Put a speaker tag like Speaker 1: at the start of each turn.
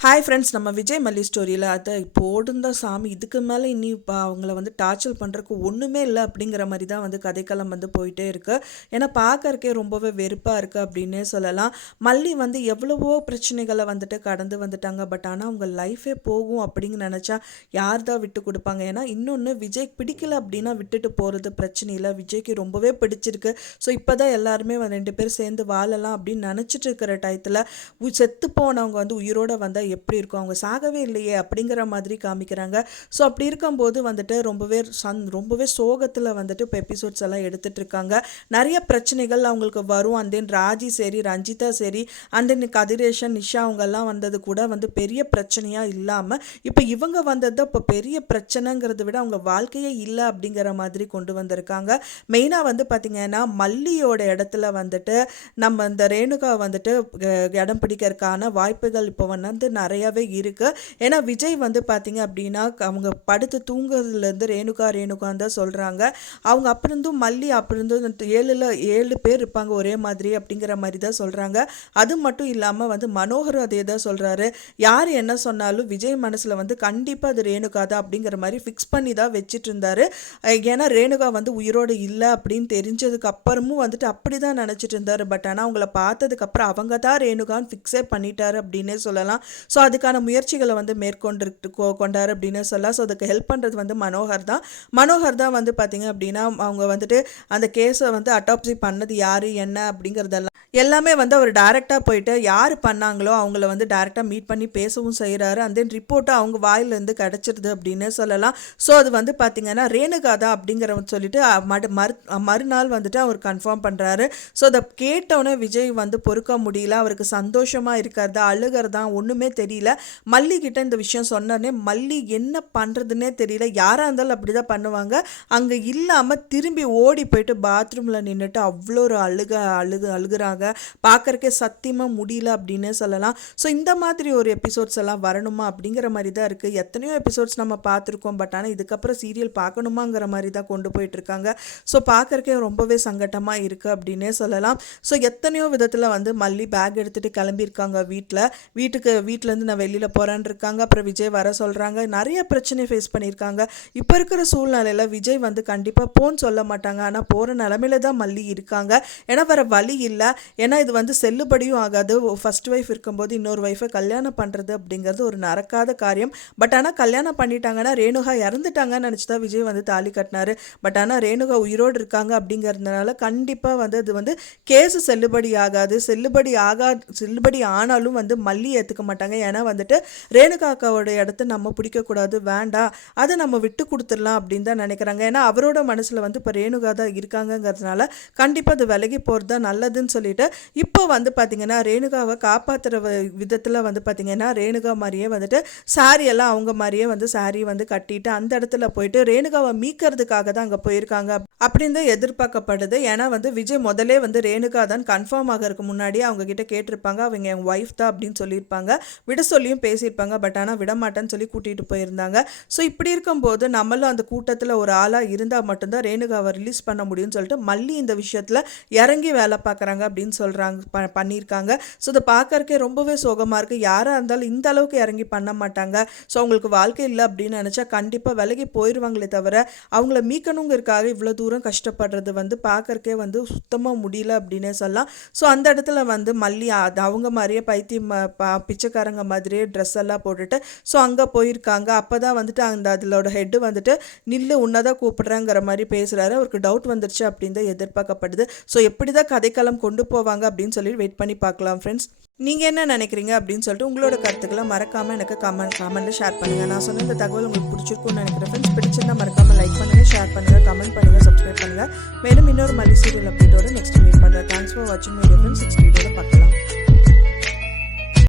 Speaker 1: Hi friends நம்ம விஜய் மல்லி ஸ்டோரியில் அதை போடுந்தா சாமி இதுக்கு மேலே இனி இப்போ அவங்கள வந்து டார்ச்சர் பண்ணுறதுக்கு ஒன்றுமே இல்லை அப்படிங்கிற மாதிரி தான் வந்து கதைக்களம் வந்து போயிட்டே இருக்குது ஏன்னா பார்க்கறக்கே ரொம்பவே வெறுப்பாக இருக்குது அப்படின்னே சொல்லலாம். மல்லி வந்து எவ்வளவோ பிரச்சனைகளை வந்துட்டு கடந்து வந்துட்டாங்க. பட் ஆனால் அவங்க லைஃபே போகும் அப்படின்னு நினச்சா யார் தான் விட்டு கொடுப்பாங்க? ஏன்னா இன்னொன்று விஜய் பிடிக்கல அப்படின்னா விட்டுட்டு போகிறது பிரச்சனை இல்லை. விஜய்க்கு ரொம்பவே பிடிச்சிருக்கு. ஸோ இப்போ தான் எல்லாருமே வந்து ரெண்டு பேரும் சேர்ந்து வாழலாம் அப்படின்னு நினச்சிட்டு இருக்கிற டயத்தில் செத்து போனவங்க வந்து உயிரோட வந்தால் எப்படி இருக்கும்? அவங்க சாகவே இல்லையே அப்படிங்கிற மாதிரி காமிக்கிறாங்க. ஸோ அப்படி இருக்கும்போது வந்துட்டு ரொம்பவே சந் ரொம்பவே சோகத்தில் வந்துட்டு இப்போ எபிசோட்ஸ் எல்லாம் எடுத்துட்டு இருக்காங்க. நிறைய பிரச்சனைகள் அவங்களுக்கு வரும். அண்ட் தென் ராஜி சரி ரஞ்சிதா சரி அண்ட் தென் கதிரேஷன் நிஷா அவங்கெல்லாம் வந்தது கூட வந்து பெரிய பிரச்சனையாக இல்லாமல் இப்போ இவங்க வந்தது இப்போ பெரிய பிரச்சனைங்கிறத விட அவங்க வாழ்க்கையே இல்லை அப்படிங்கிற மாதிரி கொண்டு வந்திருக்காங்க. மெயினாக வந்து பார்த்திங்கன்னா மல்லியோட இடத்துல வந்துட்டு நம்ம இந்த ரேணுகா வந்துட்டு இடம் பிடிக்கிறதுக்கான வாய்ப்புகள் இப்போ வந்து நிறையவே இருக்குது ஏன்னா விஜய் வந்து பார்த்திங்க அப்படின்னா அவங்க படுத்து தூங்குறதுலேருந்து ரேணுகா ரேணுகான்னு தான் சொல்கிறாங்க அவங்க அப்பிருந்தும் மல்லி அப்பிருந்தும் ஏழில் ஏழு பேர் இருப்பாங்க ஒரே மாதிரி அப்படிங்கிற மாதிரி தான் சொல்கிறாங்க அது மட்டும் இல்லாமல் வந்து மனோகர் அதே தான் சொல்கிறாரு யார் என்ன சொன்னாலும் விஜய் மனசில் வந்து கண்டிப்பாக அது ரேணுகா தான் அப்படிங்கிற மாதிரி ஃபிக்ஸ் பண்ணி தான் வச்சுட்டு இருந்தார். ஏன்னா ரேணுகா வந்து உயிரோடு இல்லை அப்படின்னு தெரிஞ்சதுக்கு அப்புறமும் வந்துட்டு அப்படி தான் நினச்சிட்டு இருந்தார். பட் ஆனால் அவங்கள பார்த்ததுக்கப்புறம் அவங்க தான் ரேணுகான்னு ஃபிக்ஸே பண்ணிட்டாரு அப்படின்னே சொல்லலாம். ஸோ அதுக்கான முயற்சிகளை வந்து மேற்கொண்டு கொண்டாரு அப்படின்னு சொல்லலாம். ஸோ அதுக்கு ஹெல்ப் பண்ணுறது வந்து மனோகர் தான். மனோகர் தான் வந்து பார்த்தீங்க அப்படின்னா அவங்க வந்துட்டு அந்த கேஸை வந்து அட்டாப்சி பண்ணது யார் என்ன அப்படிங்கிறதெல்லாம் எல்லாமே வந்து அவர் டேரெக்டாக போயிட்டு யார் பண்ணாங்களோ அவங்கள வந்து டேரெக்டாக மீட் பண்ணி பேசவும் செய்கிறாரு அந்த தென் அவங்க வாயிலேருந்து கிடச்சிருது அப்படின்னு சொல்லலாம். ஸோ அது வந்து பார்த்திங்கன்னா ரேணுகா தான் அப்படிங்கிற சொல்லிட்டு மறு மறு- மறுநாள் வந்துட்டு அவர் கன்ஃபார்ம் பண்ணுறாரு ஸோ அதை கேட்டவுடனே விஜய் வந்து பொறுக்க முடியல. அவருக்கு சந்தோஷமாக இருக்கிறதா அழுகிறதா ஒன்றுமே தெரியல. மல்லிகிட்ட இந்த விஷயம் சொன்னோடனே மல்லி என்ன பண்ணுறதுன்னே தெரியல. யாராக இருந்தாலும் அப்படி தான் பண்ணுவாங்க. அங்கே இல்லாமல் திரும்பி ஓடி போயிட்டு பாத்ரூமில் நின்றுட்டு அவ்வளோ ஒரு அழுக அழுகு அழுகுறாங்க. பார்க்கறக்கே சத்தியமாக முடியல அப்படின்னு சொல்லலாம். ஸோ இந்த மாதிரி ஒரு எபிசோட்ஸ் எல்லாம் வரணுமா அப்படிங்கிற மாதிரி தான் இருக்குது எத்தனையோ எபிசோட்ஸ் நம்ம பார்த்துருக்கோம். பட் ஆனால் இதுக்கப்புறம் சீரியல் பார்க்கணுமாங்கிற மாதிரி தான் கொண்டு போயிட்டு இருக்காங்க. ஸோ பார்க்கறக்கே ரொம்பவே சங்கட்டமாக இருக்குது அப்படின்னே சொல்லலாம். ஸோ எத்தனையோ விதத்தில் வந்து மல்லி பேக் எடுத்துகிட்டு கிளம்பியிருக்காங்க வீட்டில் வீட்டுக்கு வீட்டில் வீட்டிலேருந்து நான் வெளியில் போகிறேன்னு இருக்காங்க. அப்புறம் விஜய் வர சொல்கிறாங்க நிறைய பிரச்சனை ஃபேஸ் பண்ணியிருக்காங்க. இப்போ இருக்கிற சூழ்நிலையில் விஜய் வந்து கண்டிப்பாக போன்னு சொல்ல மாட்டாங்க. ஆனால் போகிற நிலமையில தான் மல்லி இருக்காங்க. ஏன்னா வேறு வழி இல்லை. ஏன்னா இது வந்து செல்லுபடியும் ஆகாது. ஃபஸ்ட் ஒய்ஃப் இருக்கும்போது இன்னொரு ஒய்ஃபை கல்யாணம் பண்ணுறது அப்படிங்கிறது ஒரு நடக்காத காரியம். பட் ஆனால் கல்யாணம் பண்ணிட்டாங்கன்னா ரேணுகா இறந்துட்டாங்கன்னு நினச்சி தான் விஜய் வந்து தாலி கட்டினாரு. பட் ஆனால் ரேணுகா உயிரோடு இருக்காங்க அப்படிங்கிறதுனால கண்டிப்பாக வந்து அது வந்து கேஸு செல்லுபடி ஆகாது. செல்லுபடி ஆகா செல்லுபடி ஆனாலும் வந்து மல்லி ஏற்றுக்க மாட்டாங்க. ஏன்னா வந்துட்டு ரேணுகா அக்காவோட இடத்த நம்ம பிடிக்கக்கூடாது வேண்டாம் அதை நம்ம விட்டு கொடுத்துடலாம் அப்படின்னு தான் நினைக்கிறாங்க. ஏன்னா அவரோட மனசில் வந்து இப்போ ரேணுகா தான் இருக்காங்கங்கிறதுனால கண்டிப்பாக அது விலகி போகிறது தான் நல்லதுன்னு சொல்லிட்டு இப்போ வந்து பார்த்திங்கன்னா ரேணுகாவை காப்பாற்றுற விதத்தில் வந்து பார்த்திங்கன்னா ரேணுகா மாதிரியே வந்துட்டு saree எல்லாம் அவங்க மாதிரியே வந்து சாரி வந்து கட்டிட்டு அந்த இடத்துல போயிட்டு ரேணுகாவை மீட்கிறதுக்காக தான் அங்கே போயிருக்காங்க அப்படின்னு தான் எதிர்பார்க்கப்படுது. ஏன்னா வந்து விஜய் முதலே வந்து ரேணுகா தான் கன்ஃபார்ம் ஆகிறதுக்கு முன்னாடியே அவங்க கிட்ட கேட்டிருப்பாங்க. அவங்க என் ஒய்ஃப் தான் அப்படின்னு சொல்லியிருப்பாங்க. விட சொல்லியும் பேசியிருப்பாங்க பட் ஆனால் விட மாட்டேன்னு சொல்லி கூட்டிகிட்டு போயிருந்தாங்க. ஸோ இப்படி இருக்கும்போது நம்மளும் அந்த கூட்டத்தில் ஒரு ஆளாக இருந்தால் மட்டும்தான் ரேணுகாவை ரிலீஸ் பண்ண முடியும்னு சொல்லிட்டு மல்லி இந்த விஷயத்தில் இறங்கி வேலை பார்க்குறாங்க அப்படின்னு சொல்கிறாங்க ப பண்ணியிருக்காங்க. ஸோ இதை பார்க்கறக்கே ரொம்பவே சோகமாக இருக்குது யாராக இருந்தாலும் இந்த அளவுக்கு இறங்கி பண்ண மாட்டாங்க. ஸோ அவங்களுக்கு வாழ்க்கை இல்லை அப்படின்னு நினச்சா கண்டிப்பாக விலகி போயிடுவாங்களே தவிர அவங்கள மீக்கணுங்கிறக்காக இவ்வளோ தூரம் கஷ்டப்படுறது வந்து பார்க்கறக்கே வந்து சுத்தமாக முடியல அப்படின்னே சொல்லலாம். ஸோ அந்த இடத்துல வந்து மல்லி அது அவங்க மாதிரியே பைத்தியம் பிச்சைக்காரங்க பசங்க மாதிரியே ட்ரெஸ் எல்லாம் போட்டுட்டு ஸோ அங்கே போயிருக்காங்க. அப்போ தான் வந்துட்டு அந்த அதிலோட ஹெட்டு வந்துட்டு நில்லு உன்னதான் கூப்பிட்றேங்கிற மாதிரி பேசுகிறாரு அவருக்கு டவுட் வந்துருச்சு அப்படின்னு தான் எதிர்பார்க்கப்படுது. ஸோ எப்படி தான் கதைக்களம் கொண்டு போவாங்க அப்படின்னு சொல்லி வெயிட் பண்ணி பார்க்கலாம் ஃப்ரெண்ட்ஸ் நீங்கள் என்ன நினைக்கிறீங்க? அப்படின்னு சொல்லிட்டு உங்களோட கருத்துக்களை மறக்காமல் எனக்கு கமெண்ட் கமெண்ட்டில் ஷேர் பண்ணுங்கள் நான் சொன்ன இந்த தகவல் உங்களுக்கு பிடிச்சிருக்கும்னு நினைக்கிறேன் ஃப்ரெண்ட்ஸ் பிடிச்சிருந்தா மறக்காமல் லைக் பண்ணுங்கள் ஷேர் பண்ணுங்கள் கமெண்ட் பண்ணுங்கள் சப்ஸ்கிரைப் பண்ணுங்கள் மேலும் இன்னொரு மல்லி சீரியல் அப்டேட்டோட நெக்ஸ்ட் மீட் பண்ணுறேன் தேங்க்ஸ் ஃபார் வாட்சிங் மீடியா ஃப்ரெண்ட்ஸ் நெக்ஸ்ட் வீடியோவில் பார்க்கலாம்.